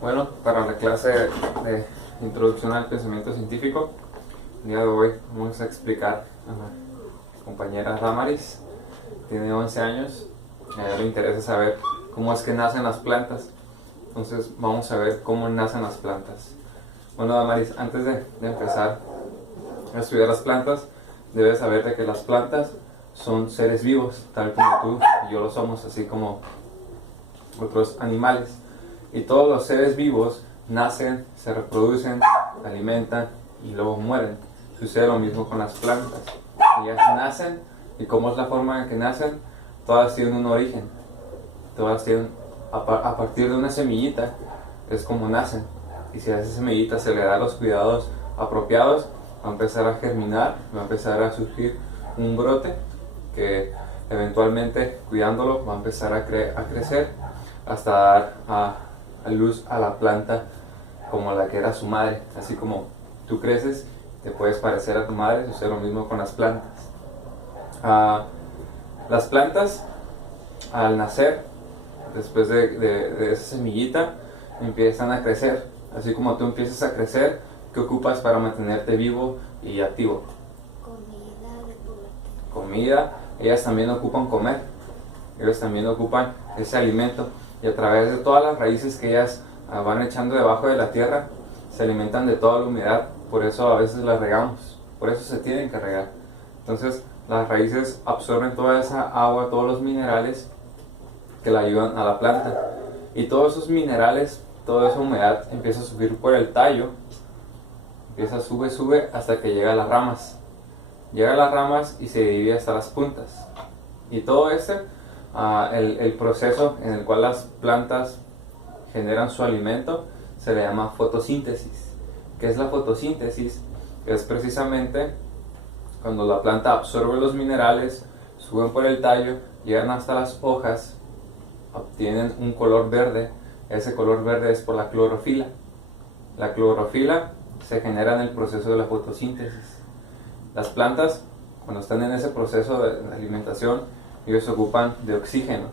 Bueno, para la clase de Introducción al Pensamiento Científico, el día de hoy vamos a explicar a la compañera Damaris. Tiene 11 años, a ella le interesa saber cómo es que nacen las plantas. Entonces vamos a ver cómo nacen las plantas. Bueno, Damaris, antes de empezar a estudiar las plantas, debes saber de que las plantas son seres vivos, tal como tú y yo lo somos, así como otros animales. Y todos los seres vivos nacen, se reproducen, se alimentan y luego mueren. Sucede lo mismo con las plantas. Ellas nacen, y cómo es la forma en que nacen, todas tienen un origen. Todas tienen, a partir de una semillita, es como nacen. Y si a esa semillita se le da los cuidados apropiados, va a empezar a germinar, va a empezar a surgir un brote que eventualmente, cuidándolo, va a empezar a crecer hasta dar a luz a la planta como la que era su madre. Así como tú creces, te puedes parecer a tu madre, sucede lo mismo con las plantas. Las plantas, al nacer, después de esa semillita, empiezan a crecer. Así como tú empiezas a crecer, ¿qué ocupas para mantenerte vivo y activo? Comida. Ellas también ocupan comer. Ellas también ocupan ese alimento. Y a través de todas las raíces que ellas van echando debajo de la tierra, se alimentan de toda la humedad. Por eso a veces las regamos. Por eso se tienen que regar. Entonces las raíces absorben toda esa agua, todos los minerales que le ayudan a la planta. Y todos esos minerales, toda esa humedad empieza a subir por el tallo. Empieza, sube hasta que llega a las ramas. Llega a las ramas y se divide hasta las puntas. Y todo el proceso en el cual las plantas generan su alimento se le llama fotosíntesis. ¿Qué es la fotosíntesis? Es precisamente cuando la planta absorbe los minerales, suben por el tallo, llegan hasta las hojas, obtienen un color verde. Ese color verde es por la clorofila. La clorofila se genera en el proceso de la fotosíntesis. Las plantas, cuando están en ese proceso de alimentación, ellos ocupan de oxígeno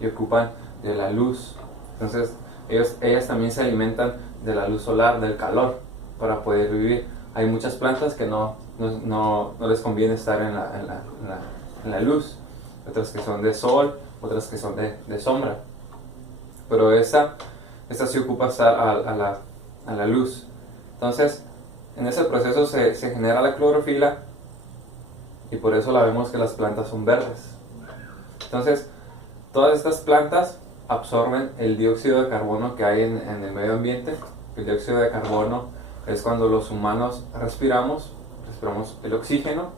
y ocupan de la luz. Entonces ellas también se alimentan de la luz solar, del calor, para poder vivir. Hay muchas plantas que no les conviene estar en la luz, otras que son de sol, otras que son de sombra, pero esta sí ocupa estar a la luz. Entonces en ese proceso se genera la clorofila, y por eso la vemos que las plantas son verdes. Entonces, todas estas plantas absorben el dióxido de carbono que hay en el medio ambiente. El dióxido de carbono es cuando los humanos respiramos el oxígeno,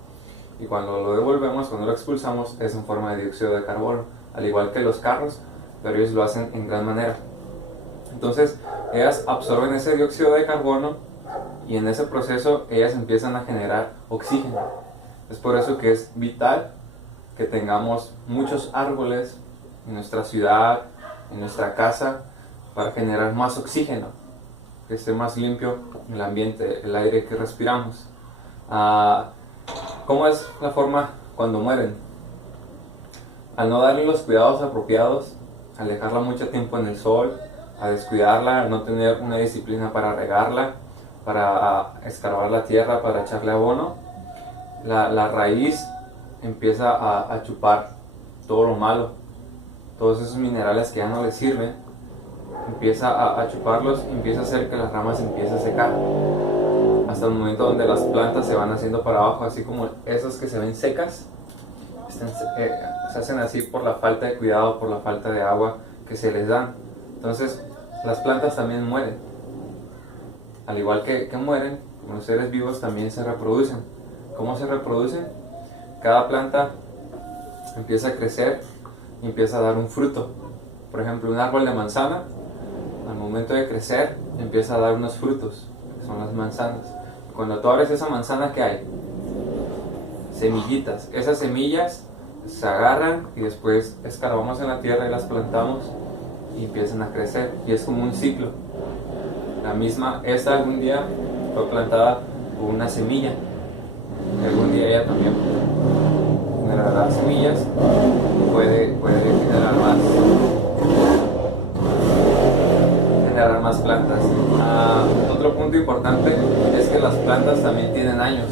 y cuando lo devolvemos, cuando lo expulsamos, es en forma de dióxido de carbono, al igual que los carros, pero ellos lo hacen en gran manera. Entonces, ellas absorben ese dióxido de carbono, y en ese proceso ellas empiezan a generar oxígeno. Es por eso que es vital que tengamos muchos árboles en nuestra ciudad, en nuestra casa, para generar más oxígeno, que esté más limpio el ambiente, el aire que respiramos. ¿Cómo es la forma cuando mueren? Al no darle los cuidados apropiados, al dejarla mucho tiempo en el sol, a descuidarla, a no tener una disciplina para regarla, para escarbar la tierra, para echarle abono, la raíz empieza a chupar todo lo malo, todos esos minerales que ya no le sirven, empieza a chuparlos, y empieza a hacer que las ramas empiecen a secar, hasta el momento donde las plantas se van haciendo para abajo, así como esas que se ven secas, se hacen así por la falta de cuidado, por la falta de agua que se les dan. Entonces las plantas también mueren. Al igual que mueren, como los seres vivos también se reproducen. ¿Cómo se reproducen? Cada planta empieza a crecer y empieza a dar un fruto. Por ejemplo, un árbol de manzana, al momento de crecer, empieza a dar unos frutos, que son las manzanas. Cuando tú abres esa manzana, ¿qué hay? Semillitas. Esas semillas se agarran y después escarbamos en la tierra y las plantamos y empiezan a crecer. Y es como un ciclo. Esta algún día fue plantada con una semilla. Algún día ella también generará semillas, puede generar punto importante es que las plantas también tienen años.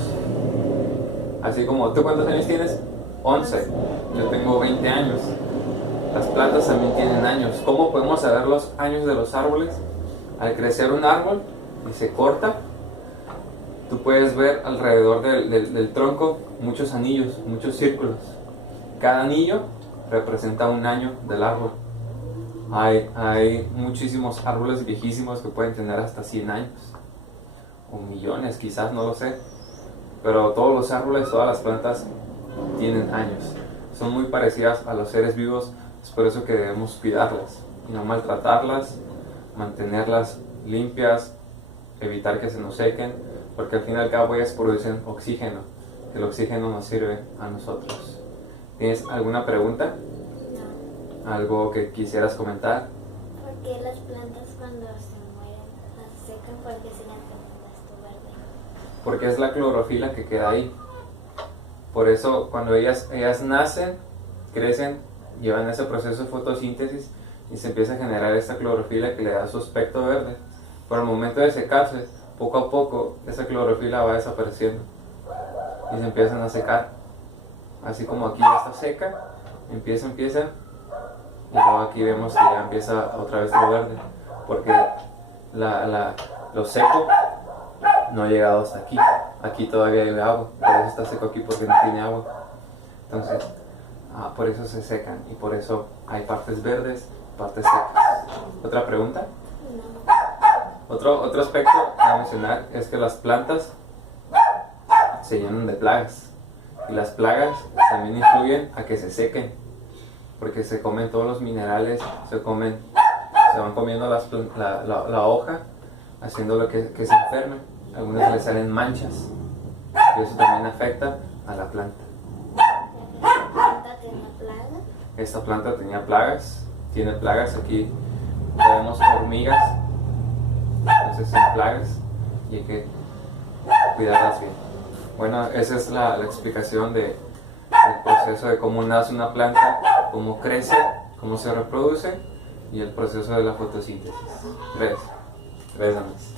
Así como, ¿tú cuántos años tienes? 11. Yo tengo 20 años. Las plantas también tienen años. ¿Cómo podemos saber los años de los árboles? Al crecer un árbol y se corta, tú puedes ver alrededor del tronco muchos anillos, muchos círculos. Cada anillo representa un año del árbol. Hay muchísimos árboles viejísimos que pueden tener hasta 100 años. O millones, quizás, no lo sé. Pero todos los árboles, todas las plantas tienen años. Son muy parecidas a los seres vivos. Es por eso que debemos cuidarlas y no maltratarlas, mantenerlas limpias, evitar que se nos sequen, porque al fin y al cabo ellas producen oxígeno. El oxígeno nos sirve a nosotros. ¿Tienes alguna pregunta? No. ¿Algo que quisieras comentar? ¿Por qué las plantas cuando se mueren las secan? ¿Por qué siguen teniendo esto verde? Porque es la clorofila que queda ahí. Por eso cuando ellas nacen, crecen, llevan ese proceso de fotosíntesis y se empieza a generar esta clorofila que le da su aspecto verde. Pero al momento de secarse, poco a poco esa clorofila va desapareciendo y se empiezan a secar. Así como aquí ya está seca, empieza y luego aquí vemos que ya empieza otra vez lo verde, porque lo seco no ha llegado hasta aquí. Aquí todavía hay agua, por eso está seco aquí, porque no tiene agua. Entonces, por eso se secan y por eso hay partes verdes, partes secas. ¿Otra pregunta? No. Otro aspecto a mencionar es que las plantas se llenan de plagas, y las plagas también influyen a que se sequen, porque se comen todos los minerales, se van comiendo la hoja, haciendo lo que se enfermen. A algunas les salen manchas y eso también afecta a la planta. ¿La planta tiene plaga? Esta planta tiene plagas. Aquí tenemos hormigas, entonces son plagas y hay que cuidarlas bien. Bueno, esa es la explicación del proceso de cómo nace una planta, cómo crece, cómo se reproduce y el proceso de la fotosíntesis. Gracias. Gracias, Andrés.